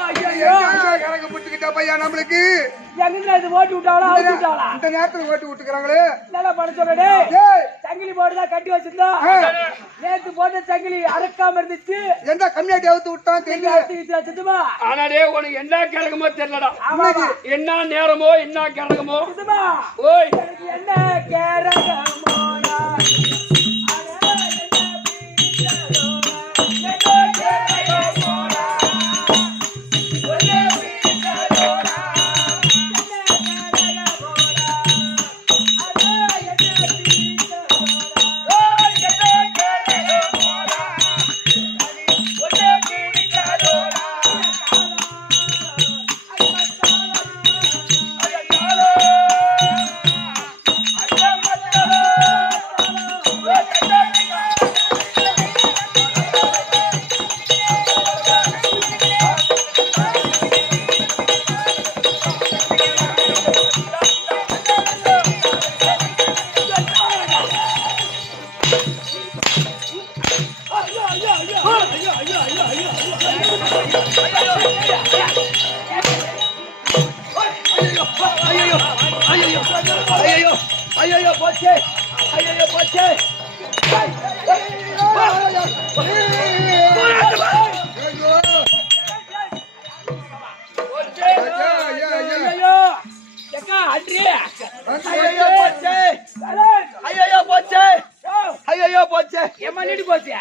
கணக்கு புட்டுக்கிட்டா பையா நம்மளுக்கு ஓட்டு விட்டாங்களா இந்த நேரத்துல ஓட்டு விட்டுக்கிறாங்களே நல்லா பண்ண சொல்றே சங்கிலி போட்டுதான் கட்டி வச்சிருந்தா நேற்று போட்ட சங்கிலி அறக்காம இருந்துச்சு எந்த கம்மியாட்டி அவுத்து விட்டான் தெரியல ஆனாடே உனக்கு என்ன கிழக்குமோ தெரியலடா என்ன நேரமோ என்ன கிழக்குமோ ஓய் என்ன கேரகமோ ஐயோ போச்சே ஐயோ போச்சே ஐயோ போச்சே எம்மனிட்டு போச்சு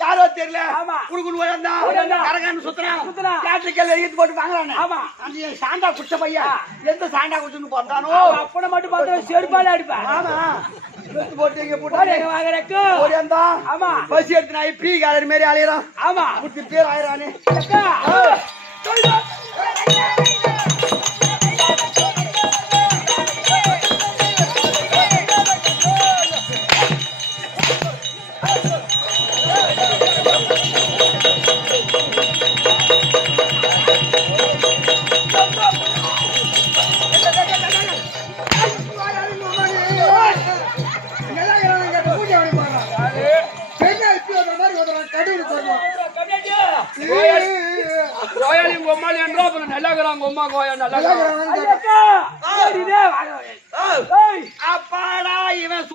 யாரோ தெரியல போட்டு வாங்கலாம் சாண்டா குடிச்ச பையன் எந்த சாண்டா குடிச்சுன்னு போட்டானோ அப்பனை மட்டும் பார்த்தா செருப்பால அடிப்பேன் போட்டு இங்க போட்டு வாங்குறக்கு ஆமா பசி எடுத்து நான் பீ காலர் மாரி அலையிறான் ஆமா குட்டி பேர் ஆயிரானே அப்பாடா இவன்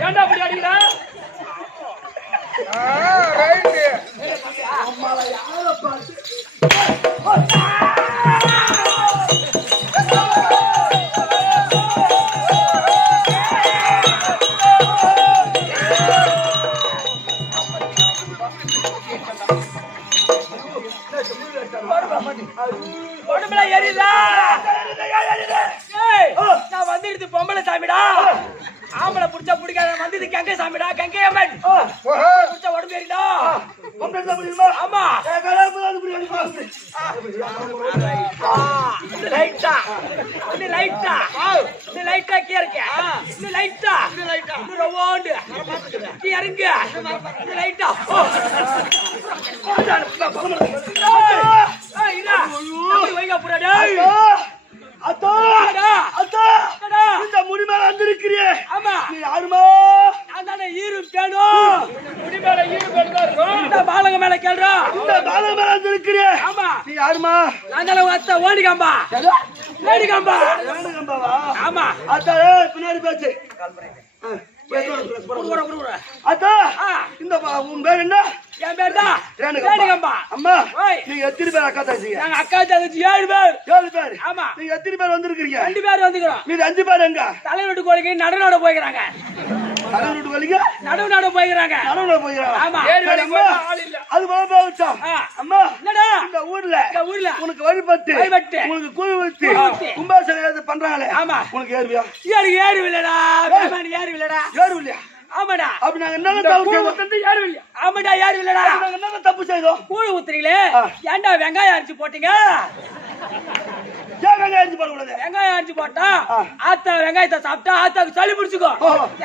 ஏன்டா அப்படி அடிக்கிறா உடம்புல எரியுதா? நான் வந்துடுது பொம்பளை சாமிடா. ஆம்பளை புடிச்சா பிடிக்காத வந்தது கங்கை சாமிடா. கங்கை அம்மன் புடிச்சா உடம்பு எரியுதா? ஆமா லைட்டா கேருக்க லைட்டா ரவோண்டு இறங்க லைட்டா வைகா புறாடா ஆமா நான் தானே அத்தை ஓடிக்காம்பா ஓடிக்காம்பா வேணுங்கம்பாவா ஆமா அத்தா பின்னாடி பேச்சு அத்தா இந்த உன் பேர் என்ன என் பேர் தான் ரேணுகம்பா அம்மா ஓய். நீங்க எத்தனை பேர் அக்கா தங்கச்சிங்க நாங்க அக்கா தங்கச்சி 7 பேர் 7 பேர் ஆமா நீங்க எத்தனை பேர் வந்திருக்கீங்க 2 பேர் வந்துக்கிறோம் மீது 5 பேர் எங்க தலைவீட்டு கோழிக்கு நடுநாடு போய்க்கிறாங்க கடல் வீட்டு வலிங்க நடுநாடு போய்க்கிறாங்க நடுவுல போயிடலாம் ஆமா அது போல போகட்டும் அம்மா என்னடா இந்த ஊர்ல உனக்கு வழிபட்டு உனக்கு கூழ் ஊத்தி ஊத்தி. கும்பாசனம் பண்றாங்களே ஆமா உனக்கு ஏறுவியா எனக்கு ஏறு இல்லடா வேமானி ஏறு இல்லடா ஏறுவில்லையா ஆமாடா அப்படி நாங்க என்ன தப்பு செய்தோம் ஏறு இல்ல ஆமாடா ஏறு இல்லடா நாங்க என்ன தப்பு செய்தோம் கூழ் ஊத்துறீங்களே ஏன்டா வெங்காயம் அரைச்சு போட்டீங்க ஏன் வெங்காயம் அரிஞ்சு போடக்கூடாது வெங்காயம் அரைச்சு போட்டா ஆத்தா வெங்காயத்தை சாப்பிட்டா ஆத்தாக்கு சளி பிடிச்சுக்கோ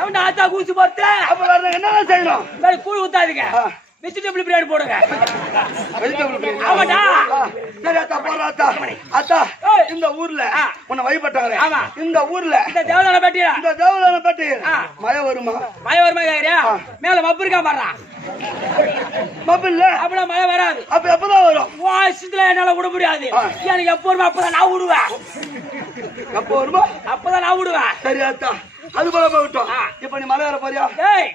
எவன்டா ஆத்தா கூச்சு போட்டு அப்ப வேற நாங்க என்ன செய்யணும் வேற கூழ் ஊத்தாதீங்க வெஜிடபிள் பிரியாணி போடுங்க ஆமாடா சரி அத்தா போறா அத்தா அத்தா இந்த ஊர்ல உன்னை வழிபட்டாங்களே ஆமா. இந்த ஊர்ல இந்த தேவதான பேட்டியா இந்த தேவதான பட்டி மழை வருமா மழை வருமா கேக்குறியா மேல மப்பு இருக்கா பாடுறா மப்பு இல்ல அப்பலாம் மழை வராது அப்ப எப்பதான் வரும் வாசத்துல என்னால விட முடியாது எனக்கு எப்ப வருமா அப்பதான் நான் விடுவேன் எப்ப வருமா அப்பதான் நான் விடுவேன் சரி அத்தா அது போல போகட்டும் இப்ப நீ மலை வர போறியா டேய்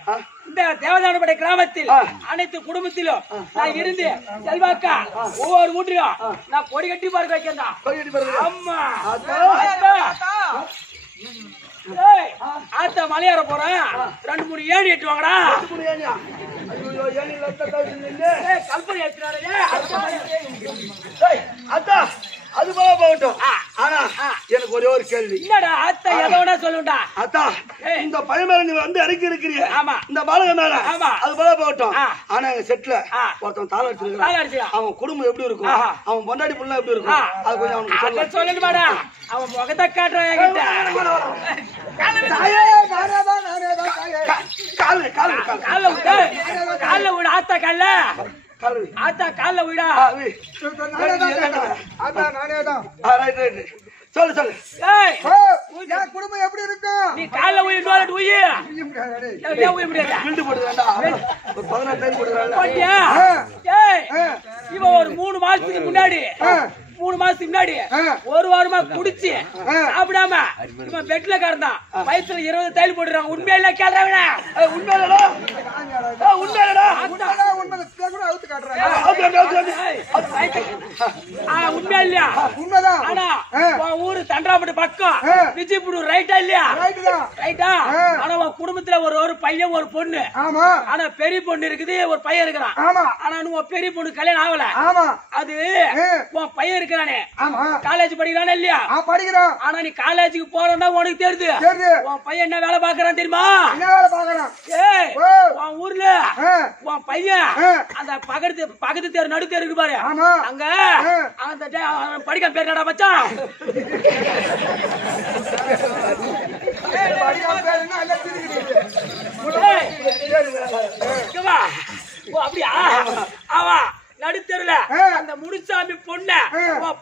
இந்த தேவதானப்படை கிராமத்தில் அனைத்து குடும்பத்திலும் நான் இருந்து செல்வாக்கா ஒவ்வொரு வீட்லயும் நான் கொடி கட்டி பார்க்க வைக்கிறேன் போயிட்டு பாருங்க அம்மா அத்தா ஏய் ஆத்தா மலையாற போறேன் 2-3 ஏணி எட்டு வாங்கடா ஏனியா ஐயோ ஏனி லத்த தவிர்த்து ஏய் கல்பனை ஏத்துறானே அத்தா அது போல போகட்டும் ஆனா எனக்கு ஒரே ஒரு கேள்வி என்னடா ஆத்தா எதோட சொல்லுடா அத்தா இந்த பையன் மேல நீ வந்து இறக்கி இருக்கிறீங்க ஆமா இந்த பாலக மேல ஆமா அது போல போகட்டும் ஆனா எங்க செட்ல ஒருத்தன் தாள தாள அடிச்சிருக்கான் அடிச்சியா அவன் குடும்பம் எப்படி இருக்கும் அவன் பொண்டாடி புள்ள எப்படி இருக்கும் அது கொஞ்சம் அவனுக்கு சொல்லு சொல்லுடா அவன் முகத்தை காட்டுறான் என்கிட்ட காலு காலு காலு கால்ல விடு கால்ல விடு ஆத்தா கால்ல காலு ஆத்தா கால்ல விடா ரைட் ரைட் சொல்லு சொல்லு ஏய் என் குடும்பம் எப்படி இருக்கும் நீ கால்ல உயிர் டோலட் உயிர் ஏன் உயிர் முடியாத பில்டு போடுறான்டா ஒரு 16 டைம் போடுறான்ல போட்டியா ஏய் இவன் ஒரு 3 மாசத்துக்கு முன்னாடி 3 மாசத்துக்கு முன்னாடி ஒரு வாரமா குடிச்சு சாப்பிடாம இவன் பெட்ல கிடந்தான் வயித்துல 20 தையல் போட்டுறாங்க உண்மையா இல்ல கேள்றவன உண்மையிலடா உண்மையிலடா உண்மை கூட அவுத்து காட்டுறாங்க உண்மையா இல்லையா உண்மைதான் ஆனா உன் ஊரு தண்டராப்பட்டு பக்கம் விஜயபுடு ரைட்டா இல்லையா ரைட்டா ஆனா உன் குடும்பத்துல ஒரு பையன் ஒரு பொண்ணு ஆமா ஆனா பெரிய பொண்ணு இருக்குது ஒரு பையன் இருக்கிறான் ஆமா ஆனா உன் பெரிய பொண்ணு கல்யாணம் ஆகல ஆமா அது உன் பையன் இருக்கிறானே ஆமா காலேஜ் படிக்கிறானே இல்லையா படிக்கிறோம் ஆனா நீ காலேஜுக்கு போறதா உனக்கு தெரியுது தெரியுது உன் பையன் என்ன வேலை பாக்குறான் தெரியுமா என்ன வேலை பாக்குறான் ஏய் உன் ஊர்ல உன் பையன் அந்த பக்கத்து தெரு நடு தெரு இருக்கு பாரு ஆமா அங்க அந்த படிக்க பேர் நடா மச்சான் அப்படியா ஆமா நடுத்தெருல அந்த முனுசாமி பொண்ண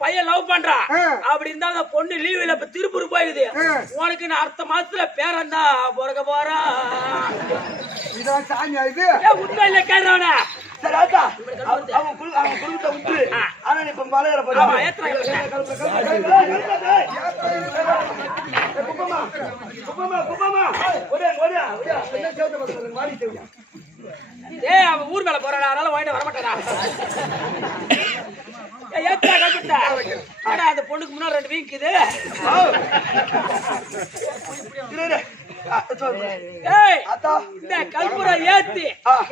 பையன் லவ் பண்றான் அப்படி இருந்தா அந்த பொண்ணு லீவ்ல இப்ப திருப்பூர் போயிடுது உனக்கு நான் அடுத்த மாசத்துல பேரன் தான் பிறக்க போறான் இதான் சாமி இது உண்மை இல்ல கேள்றவன சரி அத்தா அவன் குடும்பத்தை விட்டு ஆனா நீ இப்ப மலையேற போறியா குப்பமா குப்பமா குப்பமா ஓடியா ஓடியா ஓடியா என்ன சேவத்தை பண்றது மாறி சேவியா ஏய் அவன் ஊர் மேல போறாடா அதனால வாங்கிட்டு வர மாட்டாடா ஏத்தா கட்டுடா அட அந்த பொண்ணுக்கு முன்னாடி 2 வீக்குது ஏய் அத்தா இந்த கல்புரை ஏத்தி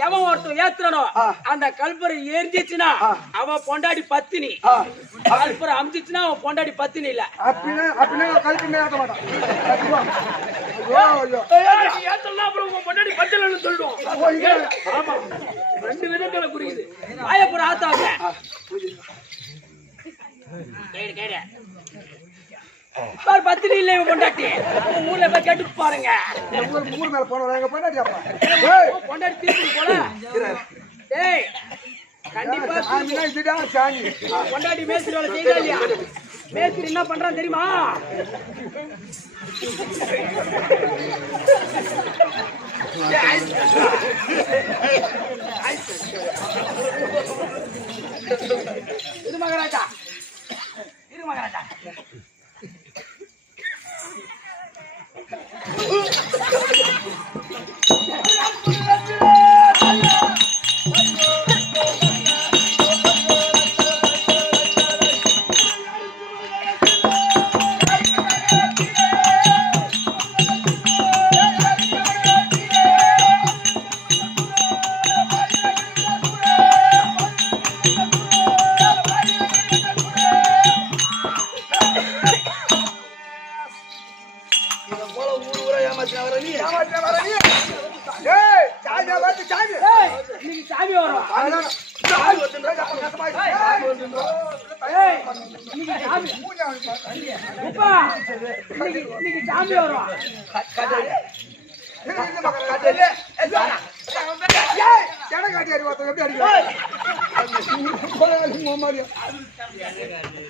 எவன் ஒருத்தன் ஏத்துறானோ அந்த கல்புரை எரிஞ்சிச்சுனா அவன் பொண்டாடி பத்தினி கல்புரை அமிச்சிச்சுனா அவன் பொண்டாடி பத்தினி இல்ல அப்படின்னா கல்புரை ஏத்த மாட்டான் ஏத்தலாம் அப்புறம் உன் பொண்டாடி பத்திலன்னு சொல்லிடுவோம் ஆமா 2 விதத்துல புரியுது ஆயப்புற ஆத்தாங்க கேடு கேடு பாரு பத்தினி இல்ல இவன் பொண்டாட்டி ஊர்ல போய் கேட்டு பாருங்க ஊர் மேல போனோம் எங்க பொண்டாட்டி பொண்டாட்டி திருப்பி போல டேய் கண்டிப்பா இதுதான் சாமி பொண்டாட்டி மேஸ்திரி வேலை செய்யல இல்லையா மேஸ்திரி என்ன பண்றான் தெரியுமா இது மகராஜா இருக்கு மகாராஜா. இன்னைக்கு சாமி வரும். இன்னைக்கு சாமி அப்பா, இன்னைக்கு சாமி வரும்.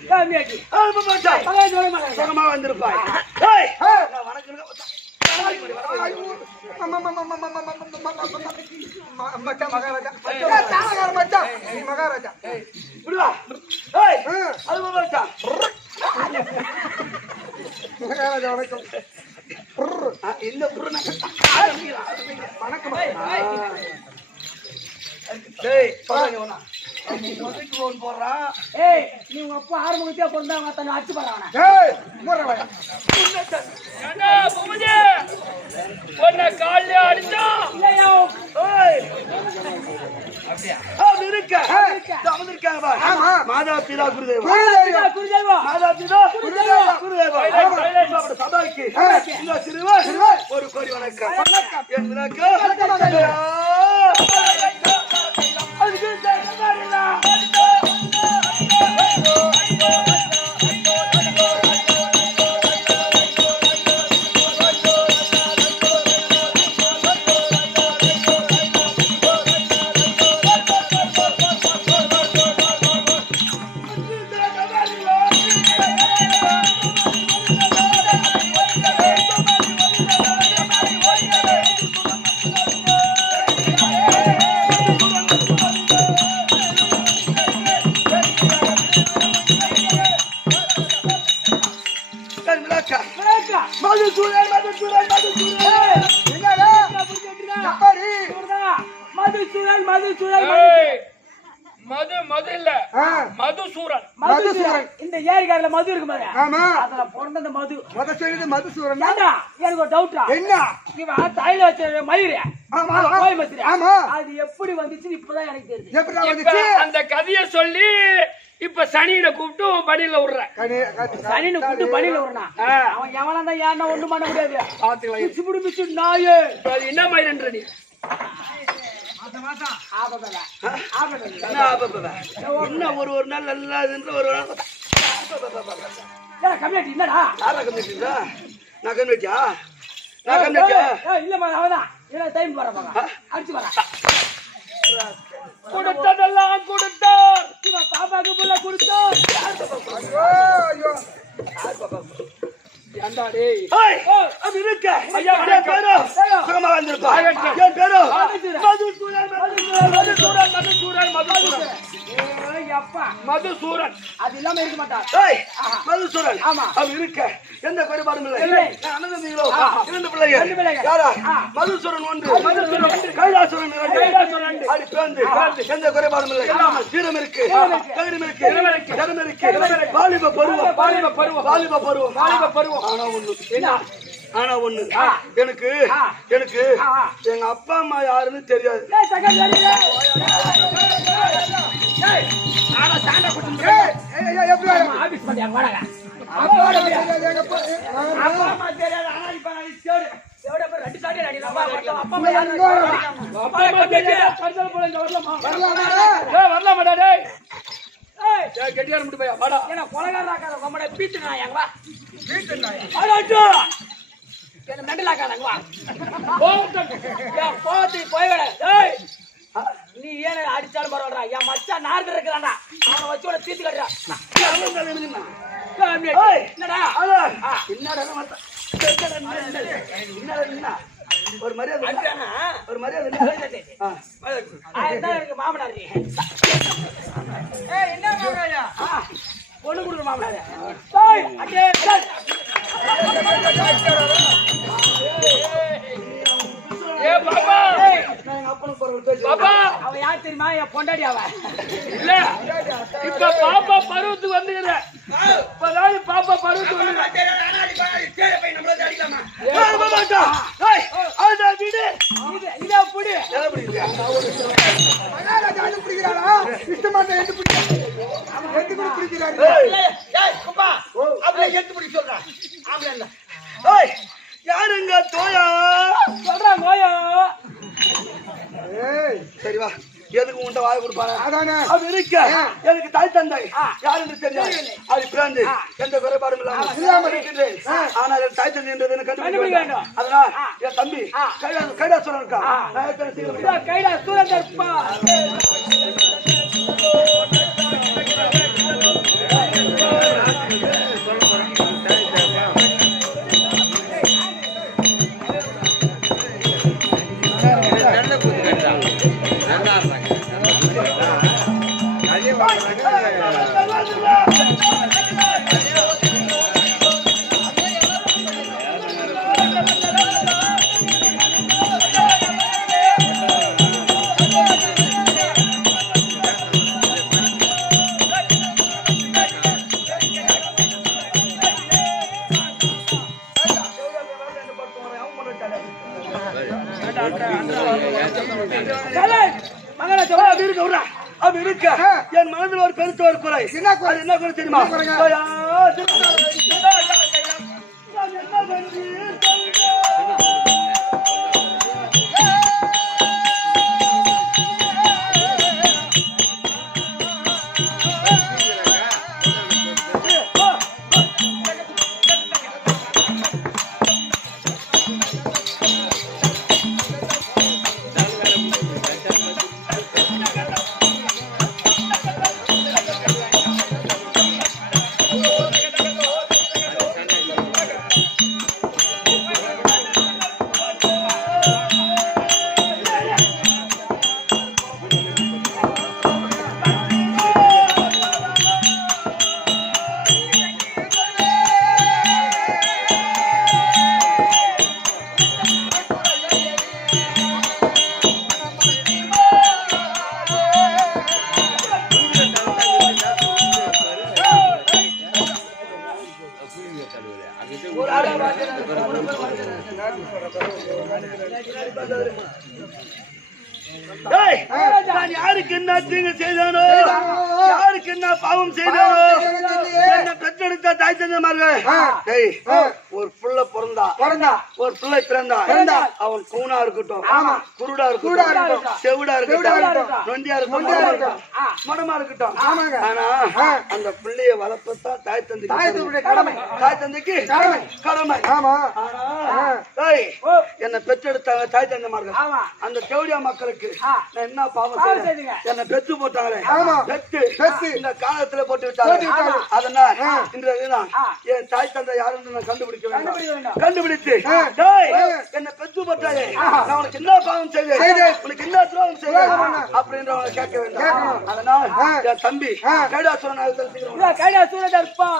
சாமியாச்சி சுகமா வந்திருப்பாய். மகாராஜா விடுவா. அது மகாராஜா. மகாராஜா வணக்கம். இந்த புருண வணக்கம். போடுறான். ஏய், நீ உங்க அப்பா ஆறுமுகத்தையே கொண்டாங்க தன்னை அடிச்சு போறாங்க. ஏண்டா பூமதி உன்னை காலையில அடிச்சா இல்லையா மாதா பிதா குருதேவா. குருதேவா மாதா பிதா குருதேவா. சபாய்க்கு இந்த சிறுவர் ஒரு கோடி வணக்கம். என் விளக்கு மதுசூரன் மதுசூரன் மதுசூரன். மதுசூரன் மதுசூரன் ஏய், மது இல்ல மதுசூரன். மதுசூரன். இந்த ஏரிக்காரில மது இருக்கு பாரு. ஆமா. அதுல பிறந்த அந்த மது. மதுசூரன். ஏண்டா, எனக்கு ஒரு டவுட்டா. என்ன? இவன் தாயில வச்ச மயிறு. ஆமா. கோயில் மசிரி. ஆமா. அது எப்படி வந்துச்சுன்னு இப்பதான் எனக்கு தெரியுது. எப்படி இப்ப வந்துச்சு? அந்த கதைய சொல்லி இப்ப சனியில கூப்பிட்டு உன் படியில விடுற. சனின்னு கூப்பிட்டு பணியில விடுறான். அவன் எவனா தான் ஏன்னா ஒண்ணும் பண்ண முடியாது. பாத்துக்கலாம். பிச்சுப்புடு பிச்சு நாயே. அது என்ன மயிரன்ற நீ? ஆபத்தடா. என்ன ஆபப்பா? இன்னும் ஒரு நாள் நல்லா இதுன்ற ஒரு நாள் ஏய், கம்மியாட்டி என்னடா? யாரா கம்மிட்டா? நான் கம்மிட்டியா? நான் கம்மிட்டியா? ஏய், இல்லம்மா, அவன்தான். இல்ல, டைம் வர பாக்க. அடிச்சு வரேன். கொடுத்ததெல்லாம் கொடுத்தார். இவன் பாப்பாக்கு புள்ள கொடுத்தோம். ஐயோ ஏண்டா டேய்? ஏய், அது இருக்க. ஐயா, என் பேரு சுகமா வந்திருப்பா. என் பேரு மதுசூரன் மதுசூரன் மதுசூரன் மதுசூரன் ஏய், அப்பா, மதுசூரன். அது இல்லாம இருக்க மாட்டான். ஏய், மதுசூரன். ஆமா. அது இருக்க. எந்த குறைபாடும் இல்லை. இல்லை. நான் அண்ணன் இரண்டு பிள்ளைகள். ரெண்டு பிள்ளைகள். யாரா? மதுசூரன் ஒன்று. கைலாசுரன் இரண்டு. கைலாசுரன் இரண்டு. அது பிறந்து எந்த குறைபாடும் இல்லை. வீரம் இருக்கு. தைரியம் இருக்கு. திறமை இருக்கு. வாலிப பருவம். வாலிப பருவம். வாலிப பருவம். வாலிப பருவம். ஆனா ஒண்ணு. ஆனா ஒண்ணு. எனக்கு எங்க அப்பா அம்மா யாருன்னு தெரியாது. ஏய், தகவல் வெளியில. ஏய், ஆனா சாண்டா குடுத்து எப்படி ஆபீஸ் பண்ணியா வாடா. அப்பா அப்பா அம்மா தெரியாது. ஆனா இப்ப நான் சேடு. சேட பேர் ரெண்டு சாடி அடி. அப்பா அம்மா யாரு? அப்பா அம்மா தெரியாது. கர்தல் போல இங்க வரலாமா? வரலாமா? டேய் வரலாமாடா டேய்? ஏய், டேய் கெட்டியார முடி பையா வாடா. என்ன கொலகாரராக்காத கொம்பட பீத்து நான் எங்க வா. வீட்டு நாய். அடடா. என்ன மெண்டலாக்காத வா. போத்தி போய்டா. ஏய், நீ ஏன் அடிச்சாலும் பரவாயில்லை. என் மச்சான் நார்ந்து இருக்கிறான்டா. அவனை வச்சு உன தீத்து கட்டுறா. என்னடா? ஒரு மரியாதை அடிச்சானா? ஒரு மரியாதை ஆயிரம் இருக்கு மாமனார் நீ. ஏய் என்ன மாமனாரா? பொண்ணு கொடுக்குற மாமனாரு. டேய், அடே, டேய். ஏ பாப்பா நான் எங்க அப்பனுக்கு போற பேசி பாப்பா அவன் யார் தெரியுமா? என் பொண்டாடி அவன். இல்ல இப்ப பாப்பா பருவத்துக்கு வந்துக்கிற இப்பதான் பாப்பா பருவத்துக்கு வந்துக்கிற இதே புடி. மகாராஜா வந்து பிடிக்கிறாரா? இஷ்டமாட்ட எட்டு பிடிக்கிறாரு. எட்டு கூட பிடிக்கிறாரு. யாருங்க தோயா சொல்றான் நோயா. ஏய், சரி வா எதுக்கு உன்ட்ட வாய் கொடுப்பாங்க அதானே. அது இருக்க எனக்கு தாய் தந்தை யாருன்னு தெரியாது அது பிறந்து எந்த குறைபாடும் இல்லாம இருக்கின்றேன் ஆனால் என் தாய் தந்தை என்றது கண்டுபிடிக்க வேண்டும் அதனால் என் தம்பி கைலாசம் இருக்கா நான் எத்தனை சீக்கிரம் கைடா சூரந்தர்ப்பா. அப்படி இருக்க என் மனதில் ஒரு பெருத்த ஒரு குறை என்ன குறை? அது என்ன குறை தெரியுமா நான் யாருக்கு என்ன தீங்கு செய்தானோ யாருக்கு என்ன பாவம் செய்தானோ என்ன பெற்றெடுத்த தாய் தந்தைமார்கள் ஒரு புள்ள பிறந்தா ஒரு பிள்ளை பிறந்தா அவன் கூனா இருக்கட்டும் குருடா இருக்கட்டும் செவிடா இருக்கட்டும் நொண்டியா இருக்கட்டும் மடமா இருக்கட்டும் ஆனா அந்த பிள்ளைய வளர்ப்பதான் தாய் தந்தைக்கு கடமை என்ன பெற்றெடுத்தாங்க தாய் தந்தைமார்கள் அந்த செவிடியா மக்களுக்கு நான் என்ன பாவம் செய்தேன் என்ன பெத்து போட்டாங்களே பெத்து இந்த காலத்துல போட்டு விட்டாங்க அதனால் இன்றைய தினம் என் தாய் தந்தை யாருன்னு நான் கண்டுபிடிக்க வேண்டும் கண்டுபிடித்து என்ன பெத்து போட்டாயே நான் உனக்கு என்ன பாவம் செய்தேன் உனக்கு என்ன துரோகம் செய்தேன் அப்படின்றவங்க கேட்க வேண்டும் அதனால் என் தம்பி கைலாசுரன் கைலாசூரன் இருப்பா.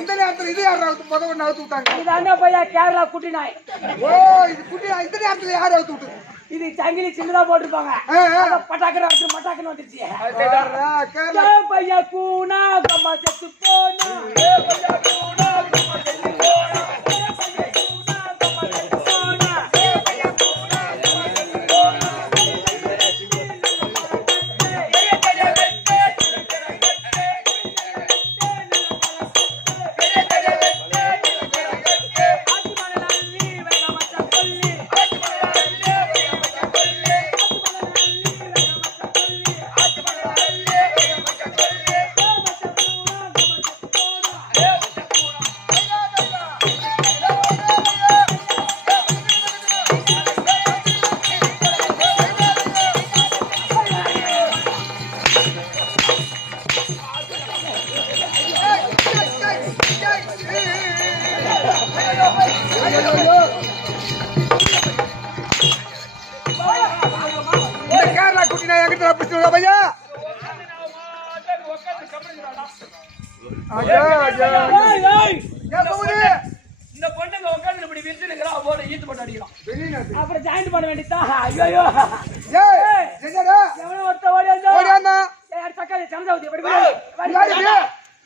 இந்த நேரத்துல இது யார் அவுத்து விட்டாங்க? இதானே பையா கேரளா குட்டி நாய். ஓ இது குட்டி இந்த நேரத்துல யார் அவுத்து விட்டு? இது சங்கிலி சின்னதா போட்டுருப்பாங்க. பட்டாக்கரை வச்சு மட்டாக்குன்னு வந்துருச்சு. பையா கூனா கம்மா செத்து போனா பையா கூனா கம்மா செத்து போனா கேரளா குட்டி நான் எங்கிட்ட பிடிச்சிருக்கா பையா? இந்த பொண்ணுங்க உட்காந்து இப்படி விரிச்சுனுங்கிறா போட ஈத்து போட்டு அடிக்கலாம். அப்புறம் ஜாயின் பண்ண வேண்டியதா. ஐயோ எவனோ ஒருத்த ஓடியாந்தா தக்காளி சமதாவதி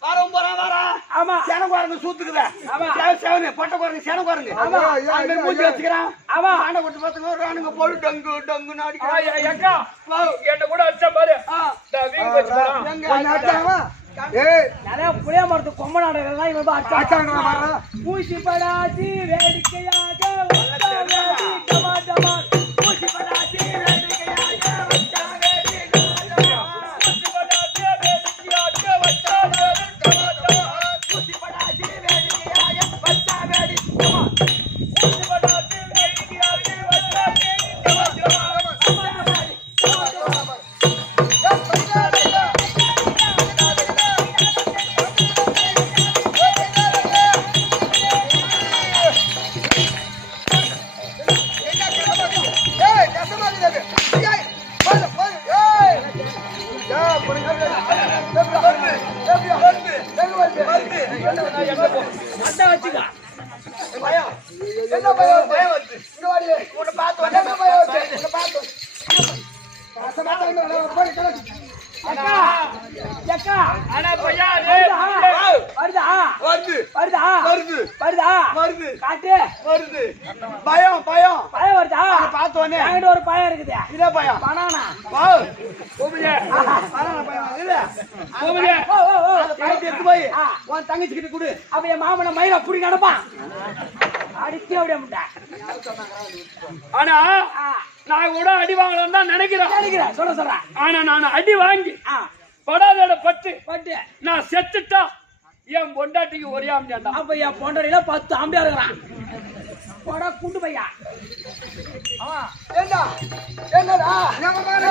வாரம் போறான் வாரம். ஆமா சேனக்குவாரங்க சூத்துக்குதா. ஆமா சேவனு பொட்டக்குவாரங்க சேனக்குவாரங்க. ஆமா அந்த மூஞ்சி வச்சுக்கிறான். ஆமா ஆண்ட கொட்டு பசங்க ராணுங்க போடு டங்கு டங்குன்னு அடிக்கிறான். எக்கா என்ன கூட அடிச்சா பாரு. வீங்க வச்சு போறான். கொஞ்சம் அடிச்சாமா? ஏய் நிறைய புளிய மரத்து கொம்ப நாடகங்கள்லாம் இவன் அடிச்சாங்க பாரு. பூசி படாசி வேடிக்கையாக டமா டமா பூசி படாசி வேடிக்கையாக வச்சா பயம் அக்கா அக்கா ஆனா பையா டேய் வருதா வருது வருதா வருது வருதா வருது காட்டு வருது பயம் பயம் பயம் வருதா பார்த்தோனே என்கிட்ட ஒரு பயம் இருக்குது இதே பயம் பனானா வா கோபிலே பனானா பயம் இல்ல கோபிலே ஓ ஓ ஓ அந்த பழத்தை எடுத்து போய் உன் தங்கச்சி கிட்ட கொடு அப்ப என் மாமனை மயில புடி நடப்பான் அடிச்சு அப்படியே முட்டா ஆனா நான் கூட அடி வாங்கலாம் தான் நினைக்கிறேன் நினைக்கிறேன் சொல்றேன் ஆனா நான் அடி வாங்கி படாதோட பட்டு நான் செத்துட்டா என் பொண்டாட்டிக்கு ஒரே ஆம்பியாண்டா அப்ப என் பொண்டரையில 10 ஆம்பியா இருக்கிறான் போடா குண்டு பையா ஏண்டா என்னடா நம்ம பாரு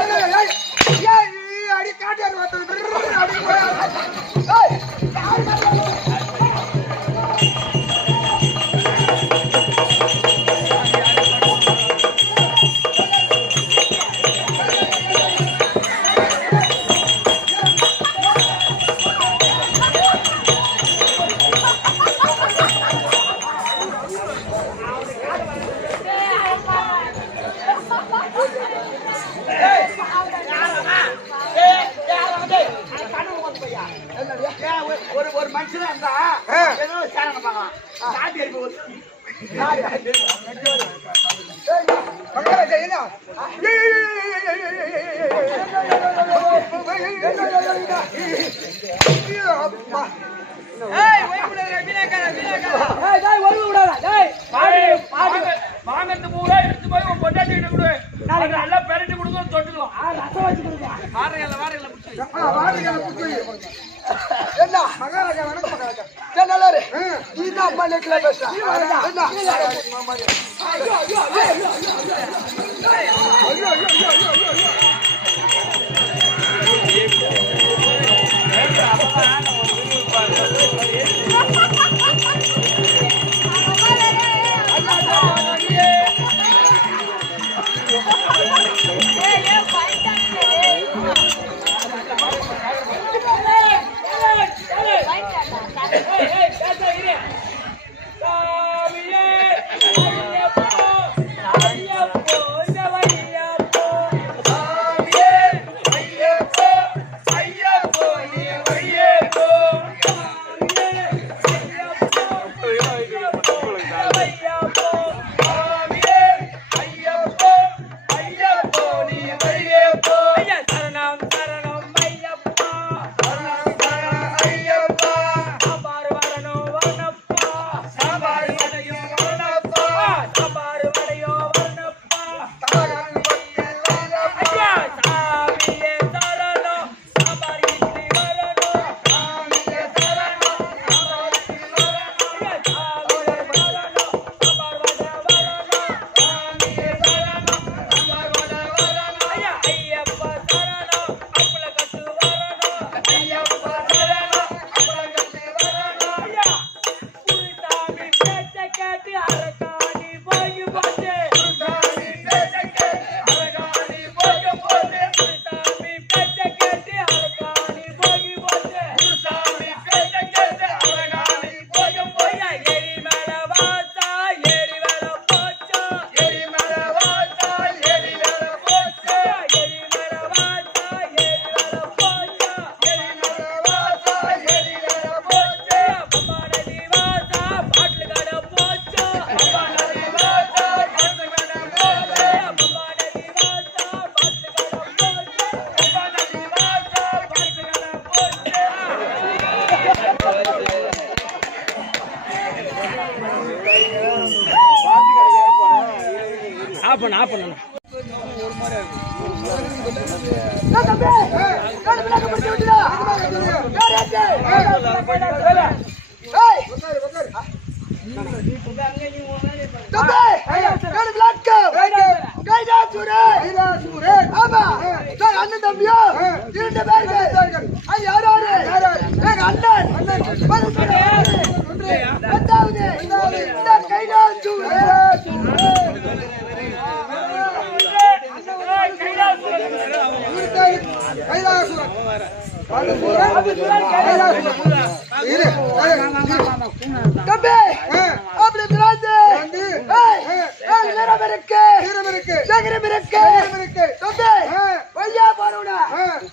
ஏய் அடி காட்டியாரு வாத்து அடி போய் ஏய் ஒரு மனுஷனா இருந்தா ஏதோ சேனல் பார்க்கலாம் காட்டி அடிப்பு ஒரு மகரா ஜெயினா ஏய் ஓய் விடாத வினேகா ஏய் டேய் ஓய் விடாத டேய் பாடி வாங்கறது பூரா எடுத்து போய் உன் பொண்டாட்டி கிட்ட கொடு நாளைக்கு நல்லா பெரட்டி கொடுங்க தொட்டுடுவோம் ரசம் வச்சு கொடுங்க வாரங்கல புடிச்சு வாடிகல புடி என்ன மகரா வணக்கம் மகரா சேனலாரு நீதான் அம்மா நெக்ல பேசுற என்ன ஐயோ ஐயோ அண்ணன் தம்பியோ 2 பேர்கள்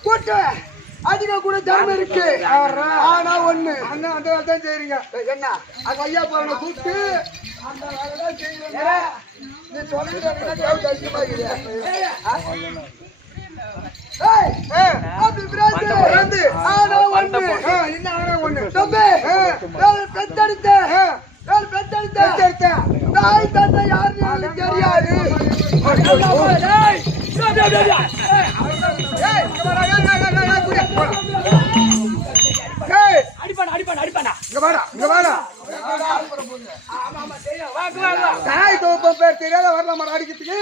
கூட்டு திறமை இருக்கு ஆனா ஒண்ணு அண்ணா அந்த வேலை தான் செய்றீங்க. என்ன அது ஐயா போறவனை கூப்பிட்டு அந்த வேலை தான் செய்யணும். நீ சொல்லிட்டு அதிகமா தாய் தோப்பம் பேர் தெரியாத வரலாமா அடிக்கிறதுக்கு?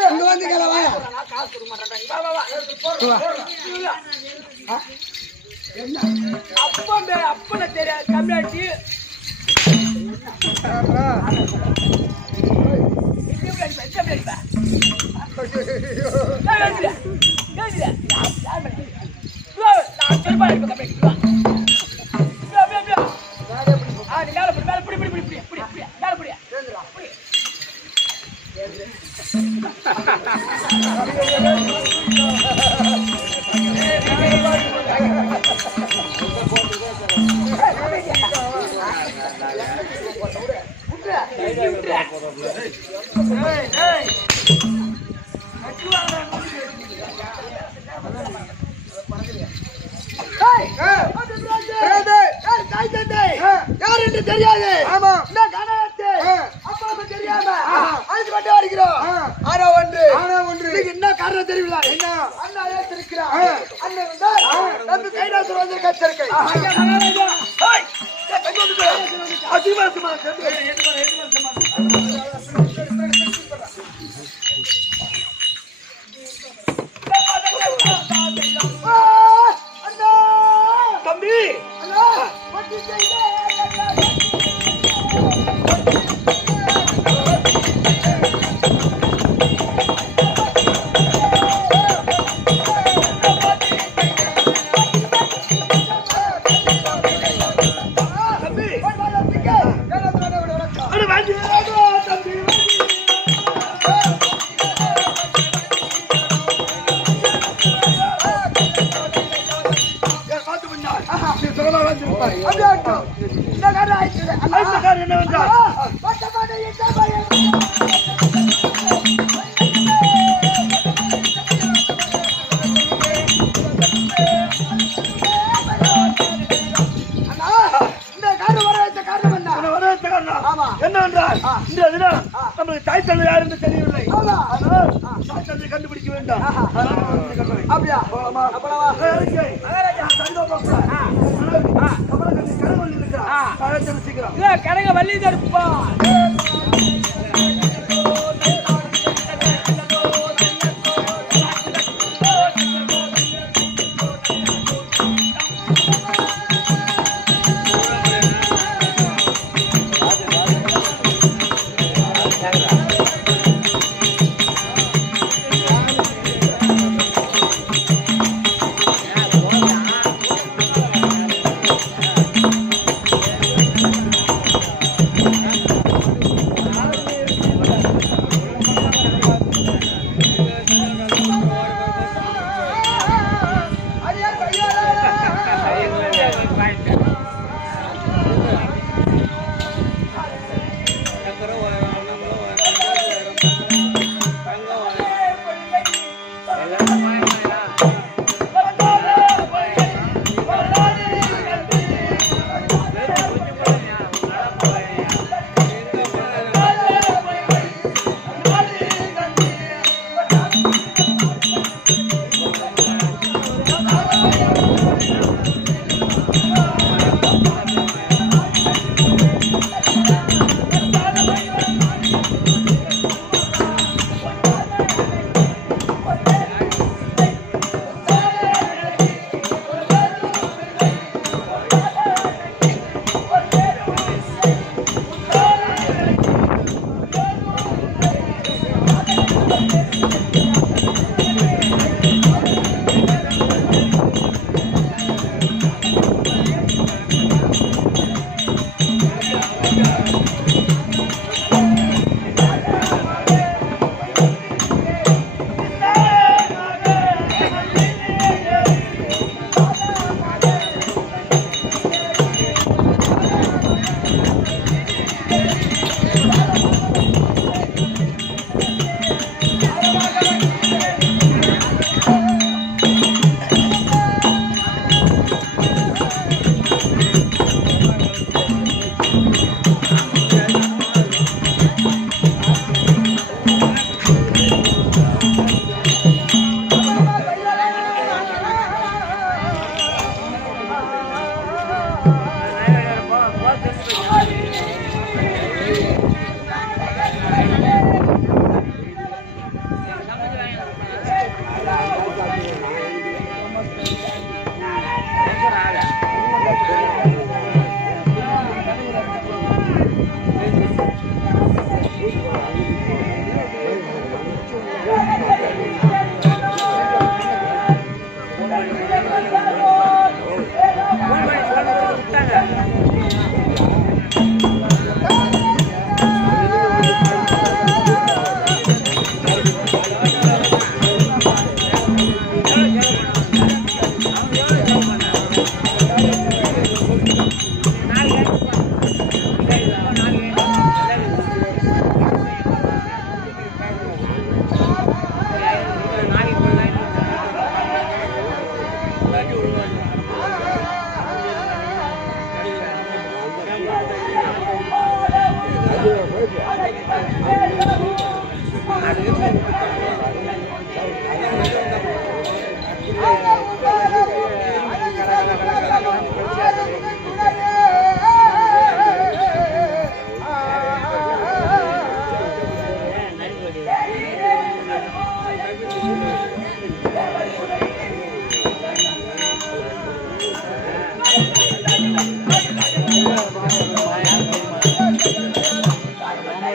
அங்க வந்து அப்பன தெரியாது கம்மியாச்சு யார் என்று தெரியாது. ஆமா. அப்பாவுக்கு தெரியாம அழைத்து கொண்டு வருகிறோம். ஆனா ஒன்று என்ன காரணம் தெரியல. என்ன அண்ணா ஏற்றிருக்கிறார். அண்ணன் வந்தால் நம்ம கைலாசம் வந்து கச்சரிக்கை தம்பி என்னவென்றால் என்னவென்றால் இந்த தினம் நம்மளுக்கு தாய் தந்தை யார் என்று தெரியவில்லை. ஆனால் தாய் தந்தை கண்டுபிடிக்க வேண்டாம். அப்படியா கனக வள்ளி தருப்பா மாமா